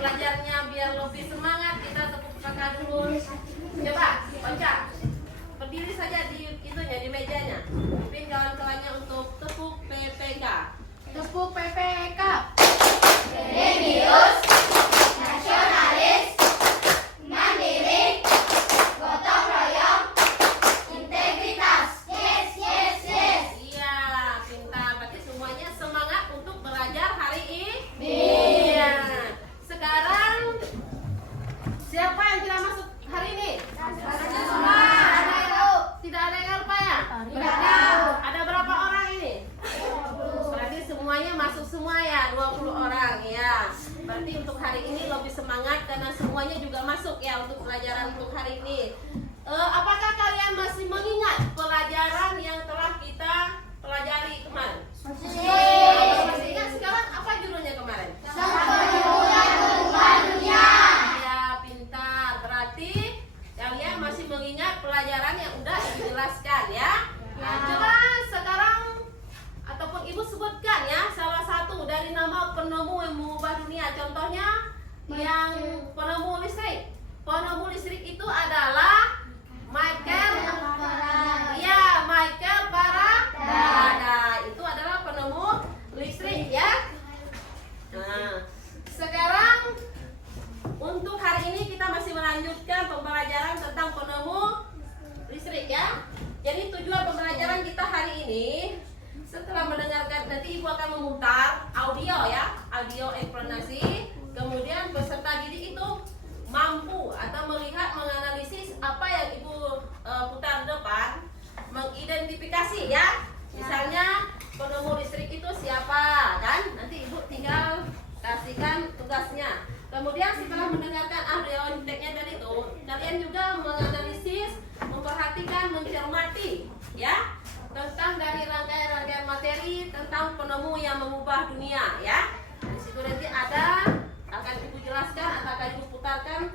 belajarnya biar lebih semangat, kita tepuk tangan dulu. Coba, Onca, berdiri saja di itunya, di mejanya. Pimpin kawan-kawannya untuk tepuk PPK. Tepuk PPK. Religius, nasionalis, mandiri, gotong royong, integritas. Yes, yes, yes. Iya, pintar. Berarti semuanya semangat untuk belajar hari ini. Iya. Sekarang siapa yang tidak masuk hari ini? Semua. Ada yang tahu? Tidak ada yang lupa ya? Tidak tahu. Ada berapa orang ini? Berarti semuanya masuk semua ya, 20 orang ya. Berarti untuk hari ini lebih semangat karena semuanya juga masuk ya untuk pelajaran untuk hari ini. Apakah kalian masih mengingat pelajaran yang telah kita pelajari kemarin? Masih ingat sekarang apa judulnya kemarin? Ya, pintar. Berarti kalian masih mengingat pelajaran yang udah dijelaskan ya. Nah, coba sekarang ataupun ibu sebutkan ya salah satu dari nama penemu yang mengubah dunia. Contohnya yang penemu listrik. Penemu listrik itu adalah Michael. Ya, Michael Faraday. Itu adalah penemu listrik ya. Nah, sekarang untuk hari ini kita masih melanjutkan pembelajaran tentang penemu listrik ya. Jadi tujuan pembelajaran kita hari ini, setelah mendengarkan, nanti ibu akan memutar audio ya, audio eksplanasi. Kemudian peserta didik itu mampu atau melihat, menganalisis apa yang ibu putar depan, mengidentifikasi ya. Misalnya penemu listrik itu siapa kan? Nanti ibu tinggal kasihkan tugasnya. Kemudian setelah mendengarkan audio inteknya tadi itu, kalian juga menganalisis, memperhatikan, mencermati ya tentang dari rangkaian-rangkaian materi tentang penemu yang mengubah dunia ya. Di situ nanti ada akan ibu jelaskan atau akan ibu putarkan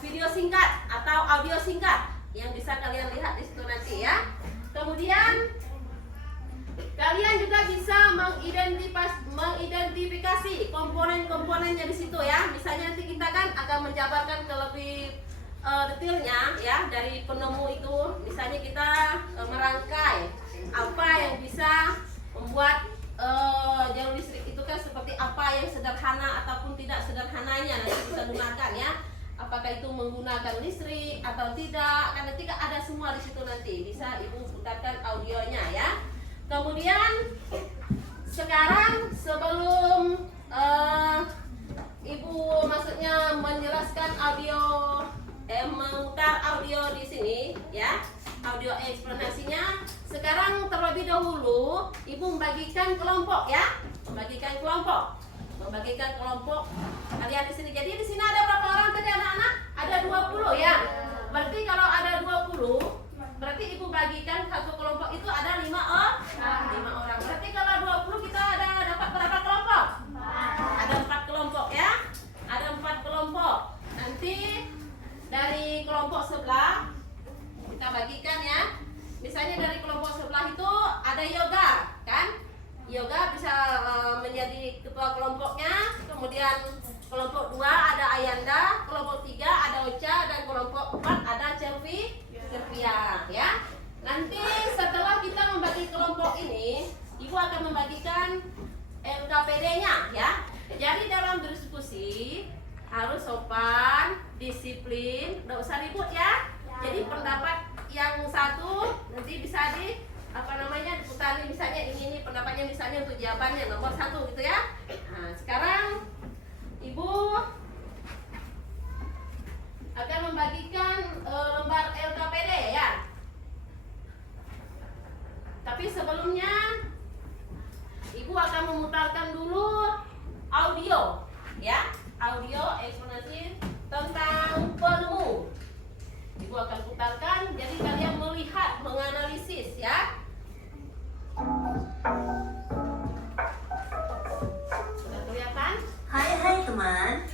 video singkat atau audio singkat yang bisa kalian lihat di situ nanti ya. Kemudian kalian juga bisa mengidentifikasi komponen-komponennya di situ ya. Misalnya nanti kita kan akan menjabarkan ke lebih detailnya ya dari penemu itu. Misalnya kita merangkai apa yang bisa membuat jalur listrik itu kan seperti apa yang sederhana ataupun tidak sederhananya nanti kita gunakan ya. Apakah itu menggunakan listrik atau tidak? Kan nanti ada semua di situ nanti. Bisa ibu putarkan audionya ya. Kemudian sekarang sebelum ibu maksudnya menjelaskan audio, memutar audio di sini ya, audio eksplanasinya. Sekarang terlebih dahulu ibu membagikan kelompok ya, membagikan kelompok kalian di sini. Jadi di sini ada berapa orang tadi anak-anak? Ada 20 ya. Berarti kalau ada 20, berarti ibu bagikan satu kelompok itu ada 5 orang. Berarti kalau 20 kita ada dapat berapa kelompok? Ada 4 kelompok ya. Ada 4 kelompok. Nanti dari kelompok sebelah kita bagikan ya. Misalnya dari kelompok sebelah itu ada yoga kan? Yoga bisa menjadi ketua kelompoknya. Kemudian kelompok 2 ada Ayanda, kelompok 3 ada Ocha, dan kelompok 4 ada Cervia ya. Nanti setelah kita membagi kelompok ini, ibu akan membagikan LKPD-nya ya. Jadi dalam berdiskusi harus sopan, disiplin, tidak usah ribut ya. Jadi pendapat yang satu nanti bisa diputari, misalnya ini pendapatnya misalnya untuk jawabannya nomor 1 gitu ya. Nah, sekarang ibu akan membagikan lembar LKPD ya. Tapi sebelumnya ibu akan memutarkan dulu audio ya, audio eksplanasi tentang penemu. Ibu akan putarkan, jadi kalian melihat, menganalisis ya. Sudah kelihatan? Hai teman.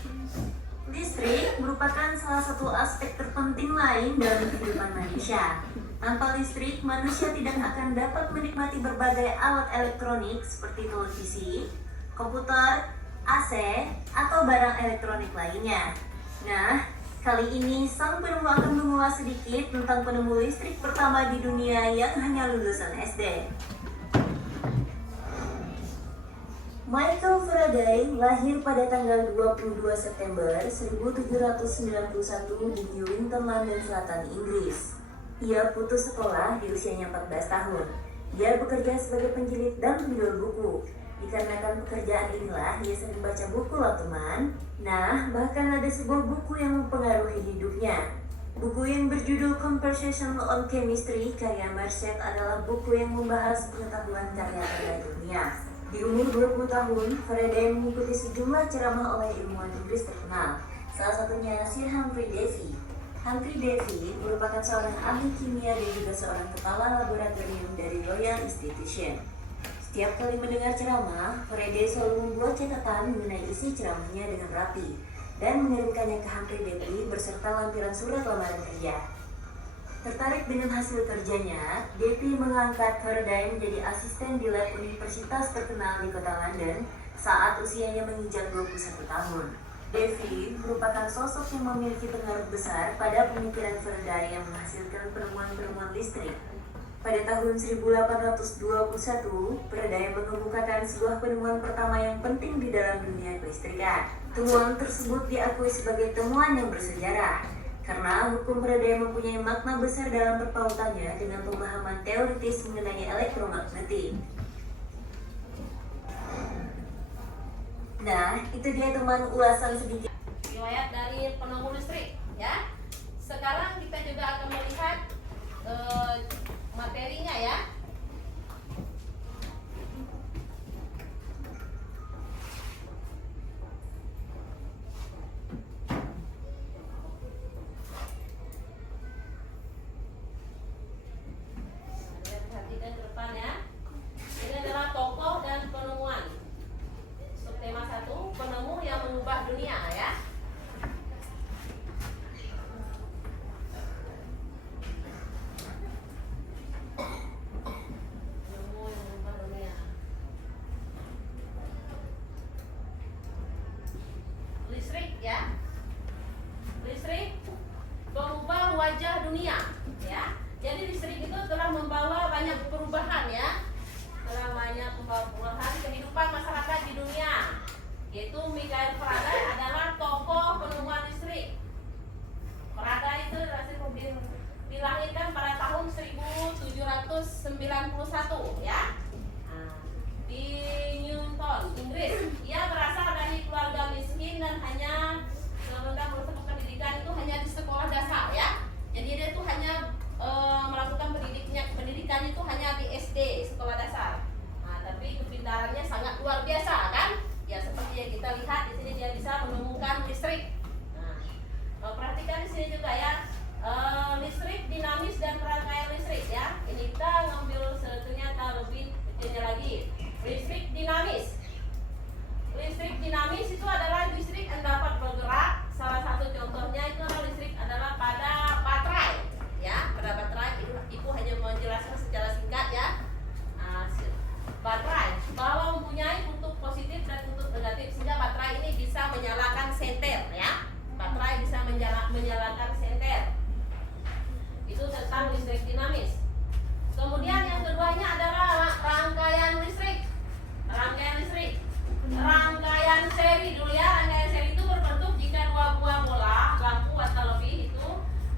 Listrik merupakan salah satu aspek terpenting lain dalam kehidupan manusia. Tanpa listrik, manusia tidak akan dapat menikmati berbagai alat elektronik seperti televisi, komputer, AC, AC, atau barang elektronik lainnya. Nah, kali ini sang penemu akan mengulas sedikit tentang penemu listrik pertama di dunia yang hanya lulusan SD. Michael Faraday lahir pada tanggal 22 September 1791 di Newington, London Selatan, Inggris. Ia putus sekolah di usianya 14 tahun. Dia bekerja sebagai penjilid dan penjual buku. Dikarenakan pekerjaan inilah, ia sering baca buku loh teman. Nah, bahkan ada sebuah buku yang mempengaruhi hidupnya. Buku yang berjudul Conversation on Chemistry karya Marcet adalah buku yang membahas pengetahuan karya-karya dunia. Di umur 20 tahun, Faraday mengikuti sejumlah ceramah oleh ilmuwan Inggris terkenal, salah satunya Sir Humphrey Davy. Humphrey Davy merupakan seorang ahli kimia dan juga seorang kepala laboratorium dari Royal Institution. Setiap kali mendengar ceramah, Faraday selalu membuat catatan mengenai isi ceramahnya dengan rapi dan mengirimkannya ke Humphrey Davy beserta lampiran surat lamaran kerja. Tertarik dengan hasil kerjanya, Davy mengangkat Faraday menjadi asisten di lab universitas terkenal di kota London saat usianya menginjak 21 tahun. Davy merupakan sosok yang memiliki pengaruh besar pada pemikiran Faraday yang menghasilkan penemuan-penemuan listrik. Pada tahun 1821, Faraday mengemukakan sebuah penemuan pertama yang penting di dalam dunia kelistrikan. Temuan tersebut diakui sebagai temuan yang bersejarah karena hukum Faraday mempunyai makna besar dalam berpautannya dengan pemahaman teoritis mengenai elektromagnetik. Nah, itu dia teman ulasan sedikit Riwayat dari penemu listrik, ya. Sekarang kita juga akan melihat materinya, ya. Perhatikan ke depan, ya. Ini adalah tokoh dan penemuan. Subtema 1, penemu yang mengubah dunia, ya. Penemu yang mengubah dunia. Listrik, ya. Listrik mengubah wajah dunia, ya. Jadi listrik itu telah membawa banyak perubahan, ya. Telah banyak membawa perubahan kehidupan masyarakat di dunia. Yaitu Michael Faraday adalah tokoh penemuan listrik. Faraday itu dilahirkan pada tahun 1791, ya. Di Newton, Inggris. Ia berasal dari keluarga miskin dan hanya melakukan pendidikan itu hanya di sekolah dasar, ya. Jadi dia itu hanya melakukan pendidikan itu hanya di SD, sekolah dasar. Nah, tapi kepintarannya sangat luar biasa, kan? Ya, seperti yang kita lihat di sini dia bisa menemukan listrik. Nah, perhatikan di sini juga, ya, listrik dinamis dan rangkaian listrik, ya. Ini kita ngambil ternyata lebih kecilnya lagi. Listrik dinamis. Listrik dinamis itu adalah listrik yang dapat bergerak. Salah satu contohnya itu adalah listrik adalah pada baterai, ya. Pada baterai, Ibu hanya menjelaskan secara singkat, ya. Baterai bahwa mempunyai kutub positif dan kutub negatif sehingga baterai ini bisa menyalakan senter, ya. Baterai bisa menyalakan senter. Itu tentang listrik dinamis. Kemudian yang keduanya adalah rangkaian listrik. Rangkaian listrik. Rangkaian seri dulu, ya. Rangkaian seri itu berbentuk jika dua buah bola lampu atau lebih itu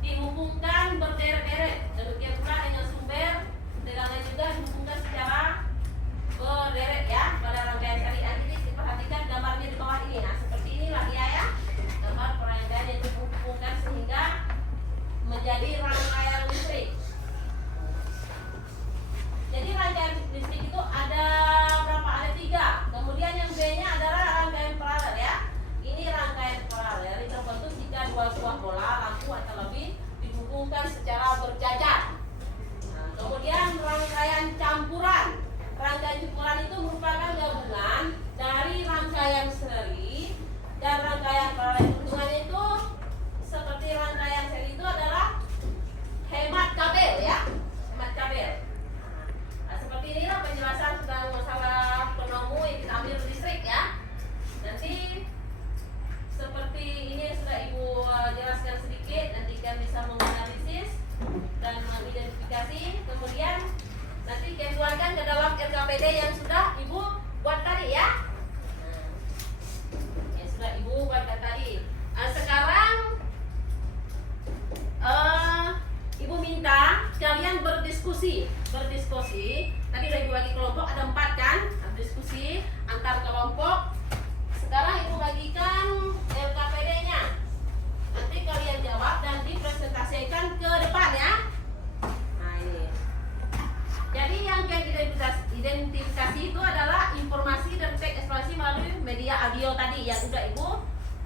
dihubungkan berderet-deret. Demikian pula dengan sumber tegangan juga dihubungkan secara berderet, ya, pada rangkaian seri. Nanti diperhatikan gambarnya di bawah ini. Nah, seperti inilah dia, ya, gambar rangkaian yang dihubungkan sehingga menjadi rangkaian listrik. Jadi rangkaian listrik itu ada berapa? Ada 3. Kemudian yang B-nya adalah rangkaian paralel, ya. Ini rangkaian paralel itu terbentuk jika dua buah bola lampu atau lebih dihubungkan secara berjajar. Nah, kemudian rangkaian campuran. Rangkaian campuran itu merupakan gabungan dari rangkaian seri dan rangkaian paralel. Hubungannya itu seperti rangkaian seri itu adalah hemat kabel, ya. Hemat kabel. Nah, seperti inilah penjelasan tentang masalah penemu yang kita ambil listrik, ya. Nanti media audio tadi yang udah Ibu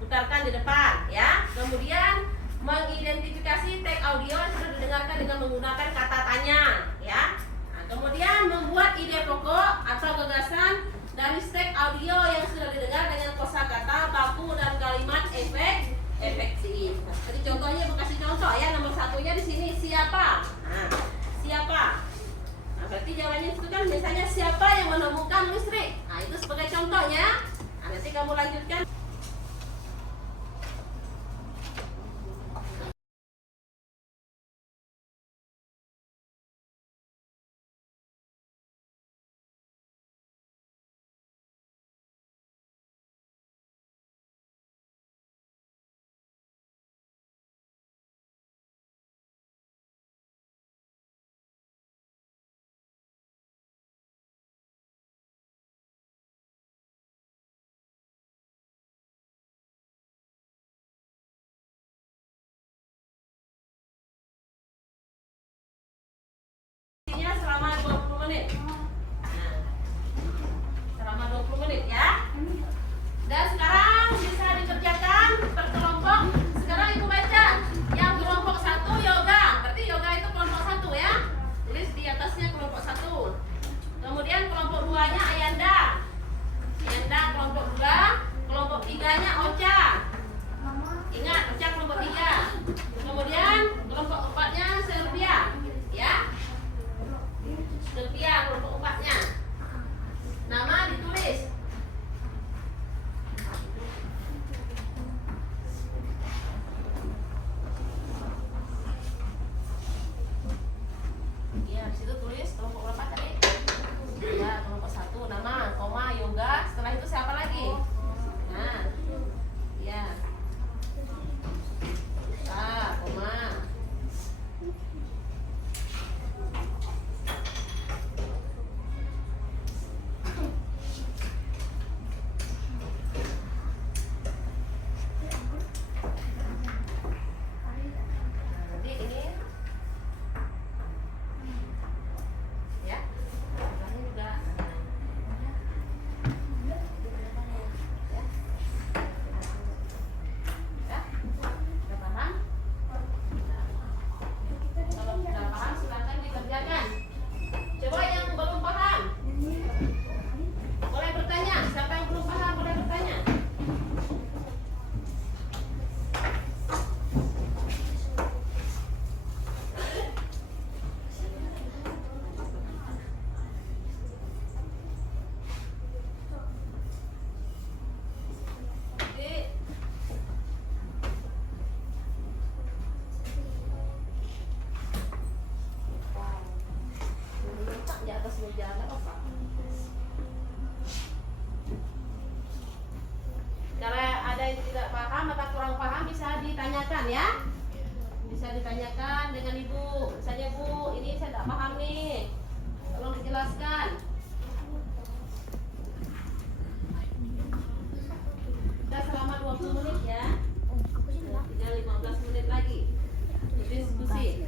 putarkan di depan ya. Kemudian mengidentifikasi tag audio yang sudah didengarkan dengan menggunakan kata tanya ya. Nah, kemudian membuat ide pokok atau gagasan dari tag audio yang sudah didengar dengan kosakata, baku dan kalimat efektif. Nah, jadi contohnya Ibu kasih contoh ya. Nomor satunya di sini siapa? Nah, siapa? Nah, berarti jawabannya itu kan biasanya siapa yang menemukan listrik. Nah, itu sebagai contohnya. Nah, nanti kamu lanjutkan. Selama 20 menit. Nah, selama 20 menit ya. Dan sekarang bisa dikerjakan per kelompok. Sekarang Ibu baca yang kelompok 1 yoga. Berarti yoga itu kelompok 1 ya. Tulis di atasnya kelompok 1. Kemudian kelompok 2-nya Ayanda. Ayanda kelompok 2. Kelompok 3-nya Ocha. Ingat, Ocha kelompok 3. Kemudian kelompok 4-nya Sylvia ya. Sylvia kelompok 4-nya. Nama ditulis. Ya, di situ tulis kelompok berapa tadi? Ya, kelompok 1 nama, koma, yoga. Setelah itu siapa lagi? Nah. Ya. Koma. Kalau ada yang tidak paham atau kurang paham bisa ditanyakan ya. Bisa ditanyakan dengan Ibu. Misalnya Bu, ini saya tidak paham nih. Tolong dijelaskan. Kita selama 20 menit ya. Tinggal 15 menit lagi. Diskusi.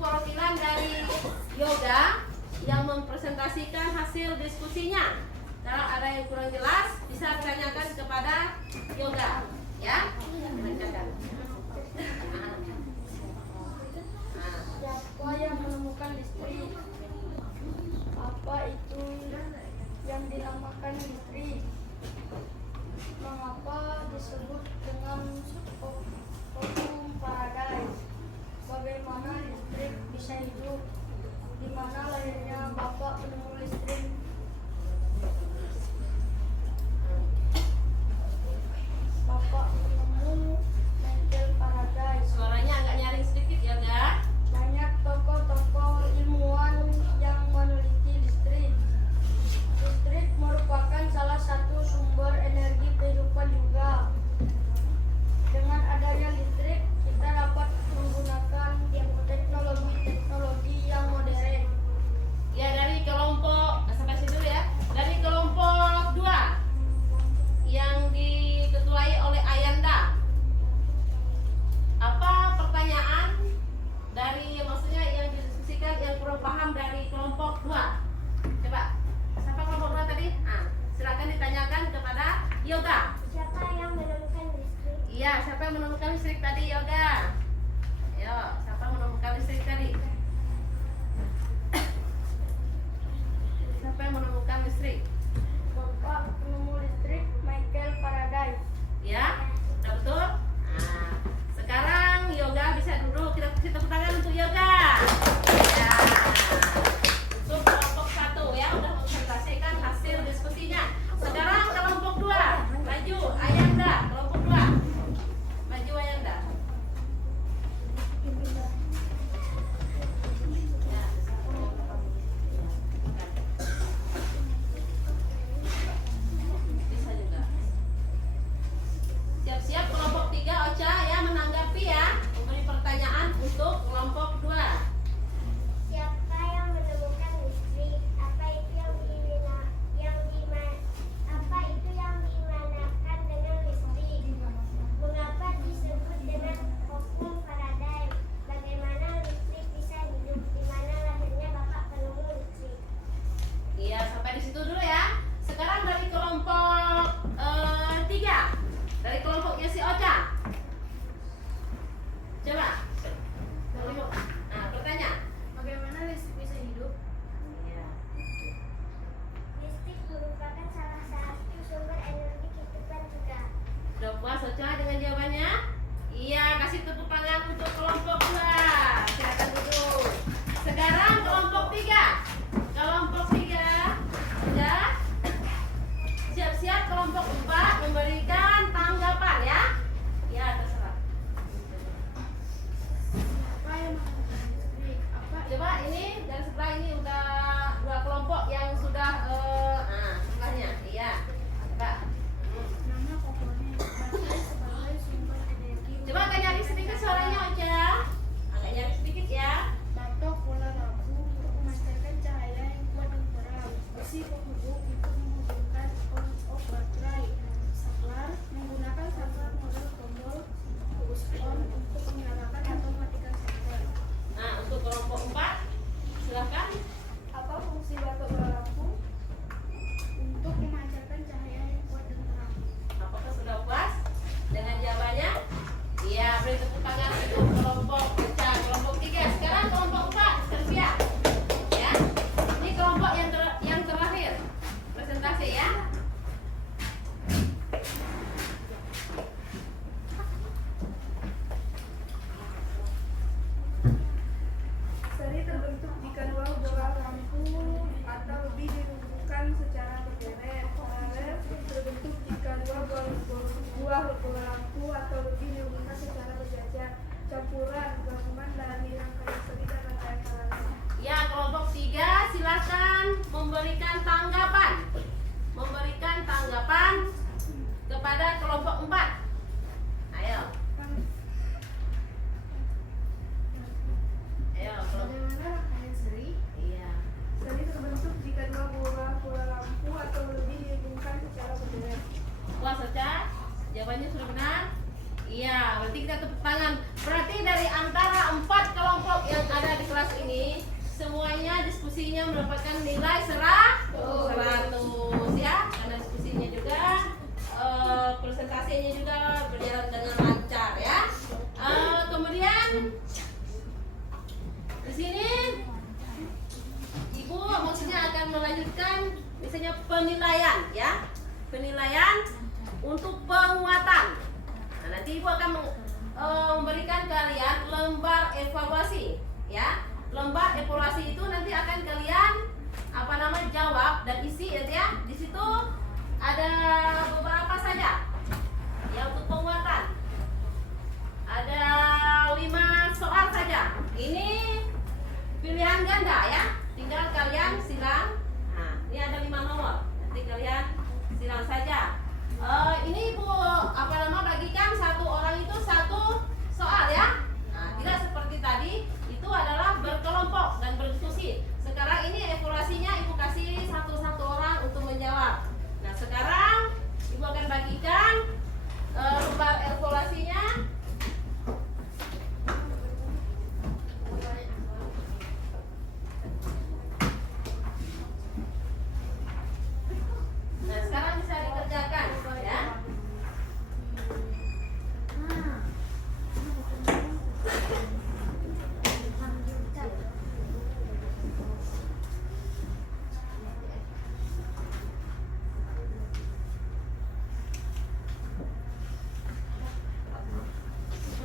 perwakilan dari Yoga yang mempresentasikan hasil diskusinya. Kalau ada yang kurang jelas bisa ditanyakan kepada Yoga, ya. Bacakan. Siapa yang menemukan listrik? Apa itu yang dinamakan listrik? Mengapa disebut dengan vakum Faraday? Bagaimana listrik bisa hidup? Di mana lahirnya Bapak penemu listrik? Bapak penemu Michael Faraday. Suaranya agak nyaring sedikit ya, Ga. Banyak tokoh-tokoh ilmuwan yang meneliti listrik. Listrik merupakan salah satu sumber energi kehidupan juga. Dengan adanya listrik, kita dapat menggunakan teknologi yang modern. Ya, dari kelompok sampai situ ya. Dari kelompok 2 yang diketuai oleh Ayanda. Apa pertanyaan dari maksudnya yang didiskusikan yang kurang paham dari kelompok 2? Coba. Siapa kelompok 2 tadi? Silakan ditanyakan kepada Yoga. Siapa yang menemukan listrik? Iya, siapa yang menemukan listrik tadi, Yoga? Ayo, siapa menemukan listrik tadi? Siapa yang menemukan listrik? Bapak penemu listrik Michael Faraday. Ya, udah betul? Nah, sekarang Yoga bisa duduk. Kita kasih tepuk tangan untuk Yoga. Ya. Untuk kelompok 1 ya, udah mempresentasikan hasil diskusinya. Sekarang kelompok 2, maju Ayanda, kelompok 2. Maju Ayanda. Ya. Bisa juga. Siap-siap kelompok 3 Ocha ya menanggapi ya, memberi pertanyaan untuk kelompok 2. Siapa yang menemukan listrik? Apa itu yang dimanakan dengan listrik? Mengapa disebut dengan vakum Faraday? Bagaimana listrik bisa hidup? Di mana lahirnya Bapak penemu listrik? Iya, sampai di situ dulu ya. Sekarang dari kelompok 3. Dari kelompoknya si Ocha. Coba. Nah, bertanya. Bagaimana listrik bisa hidup? Iya. Listrik merupakan salah satu sumber energi kehidupan juga. Udah puas Ocha dengan jawabannya? Iya, kasih tepuk tangan untuk kelompok 2. Silakan duduk. Sekarang kelompok 3. Kelompok 3. Ya. Siap-siap kelompok 4 memberikan tanggapan ya. Ya, terserah. Siapa yang menemukan listrik? Coba ini dari sebelah ini udah 2 kelompok yang sudah sebelahnya. Iya. Coba. Nama komponen baterai sebagai sumber energi. Coba agak nyari sedikit suaranya Ocha. Agak nyari sedikit ya. Batok bola lampu untuk memancarkan cahaya yang kuat dan terang. Besi penghubung untuk menghubungkan on-off baterai. Saklar menggunakan saklar model tombol push on untuk menyalakan atau mematikan saklar. Nah, untuk kelompok 4 silahkan. Apa fungsi batok bola lampu? Untuk memancarkan cahaya yang kuat dan terang. Apakah sudah puas dengan jawabannya? Iya, beri tepuk tangan untuk kelompok Ocha, kelompok 3. Sekarang kelompok 4, Sylvia. Ya. Ini kelompok yang terakhir. Presentasi ya. Seri terbentuk jika dua bola lampu atau lebih dihubungkan secara berderet. Paralel terbentuk jika dua bola lampu atau lebih dihubungkan secara berjajar. Campuran gabungan dari rangkaian seri dan rangkaian paralel. Ya, kelompok 3 silakan memberikan tanggapan. Memberikan tanggapan kepada kelompok 4. Ayo. Ayo, kelompok. Bagaimana rangkaian seri? Iya. Seri terbentuk jika dua bola lampu atau lebih dihubungkan secara berderet. Puas Ocha? Jawabannya sudah benar? Iya, berarti kita tepuk tangan. Berarti dari antara 4 kelompok yang ada di ini semuanya diskusinya mendapatkan nilai 100 ya, karena diskusinya juga presentasinya juga berjalan dengan lancar ya. Kemudian di sini Ibu maksudnya akan melanjutkan misalnya penilaian ya, penilaian untuk penguatan. Nah, nanti Ibu akan memberikan kalian lembar evaluasi ya. Lembar evaluasi itu nanti akan kalian jawab dan isi ya. Di situ ada beberapa saja ya untuk penguatan. Ada 5 soal saja. Ini pilihan ganda ya. Tinggal kalian silang. Nah, ini ada 5 nomor. Nanti kalian silang saja. Ini Ibu bagikan satu orang itu 1 soal ya. Nah, tidak seperti tadi itu adalah berkelompok dan berdiskusi. Sekarang ini evaluasinya Ibu kasih satu-satu orang untuk menjawab. Nah, sekarang Ibu akan bagikan lembar evaluasinya. Nah, sekarang bisa dikerjakan ya.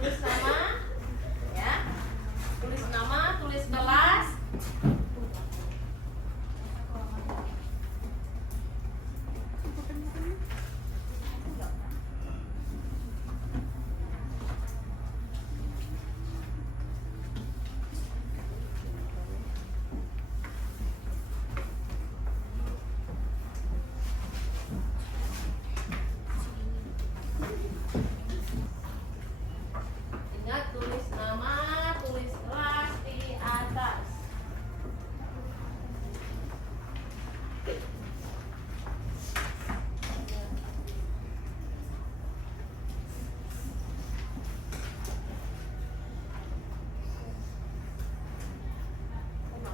Tulis nama ya. Tulis nama, tulis kelas. Ingat tulis nama, tulis kelas di atas.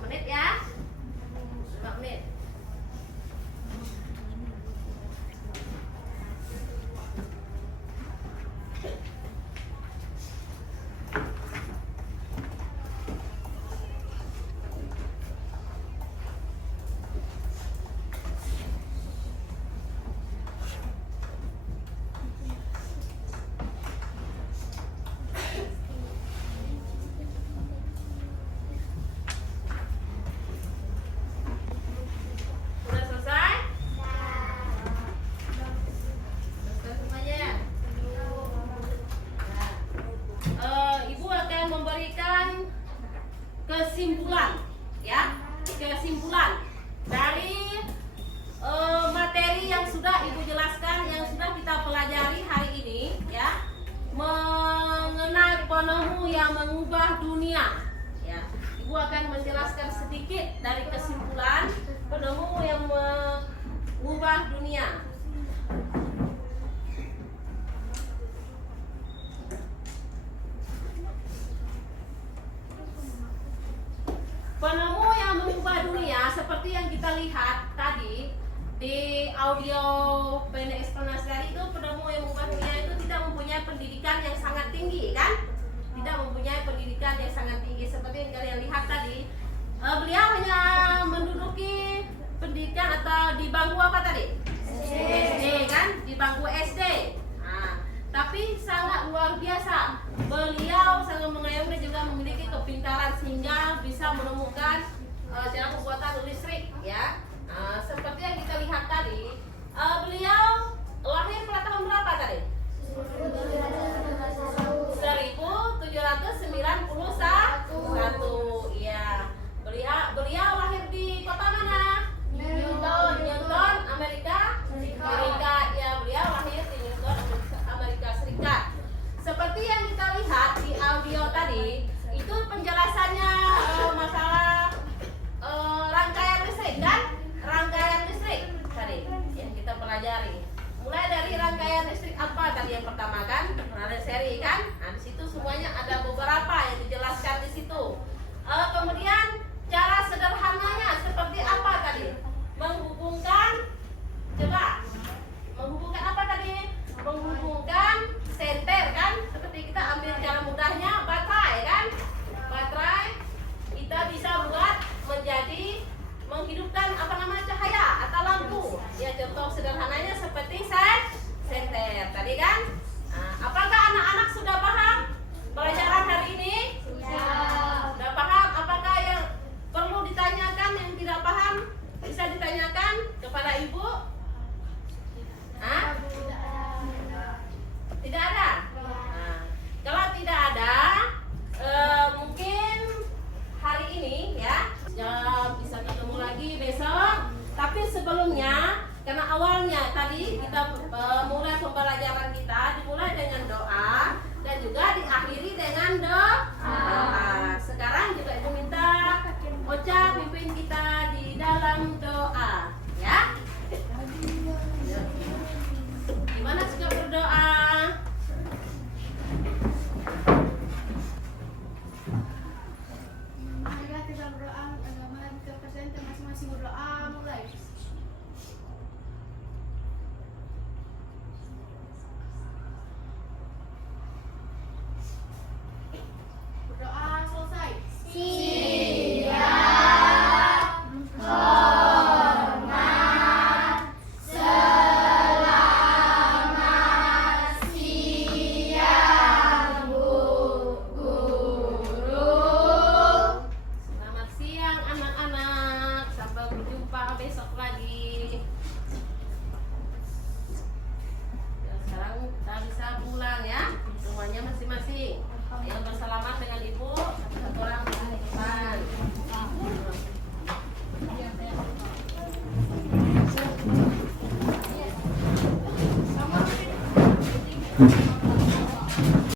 Menit ya. 5 menit. Sudah selesai? Selesai semuanya ya? Ibu akan memberikan kesimpulan ya, kesimpulan dari materi yang sudah Ibu jelaskan, yang sudah kita pelajari hari ini ya, mengenai penemu yang mengubah dunia ya. Ibu akan menjelaskan sedikit dari kesimpulan penemu yang mengubah dunia. Penemu yang mengubah dunia seperti yang kita lihat tadi di audio pendek eksplanasi tadi, itu penemu yang mengubah dunia itu tidak mempunyai pendidikan yang sangat tinggi kan? Tidak mempunyai pendidikan yang sangat tinggi seperti yang kalian lihat tadi. Beliau hanya menduduki pendidikan atau di bangku apa tadi? SD kan? Di bangku SD. Nah, tapi sangat luar biasa. Beliau sangat mengayomi dan juga memiliki kepintaran sehingga bisa menemukan cara pembuatan listrik ya. Seperti yang kita lihat tadi, beliau lahir pada tahun berapa tadi? 1791 ya. Beliau lahir di kota mana? Newton, Amerika Serikat ya. Beliau lahir di Newton, Amerika Serikat. Seperti yang kita lihat di audio tadi, itu penjelasannya masalah rangkaian listrik kan? Rangkaian listrik tadi yang kita pelajari. masing-masing. Yang bersalaman dengan ibu, satu orang di depan. Sama.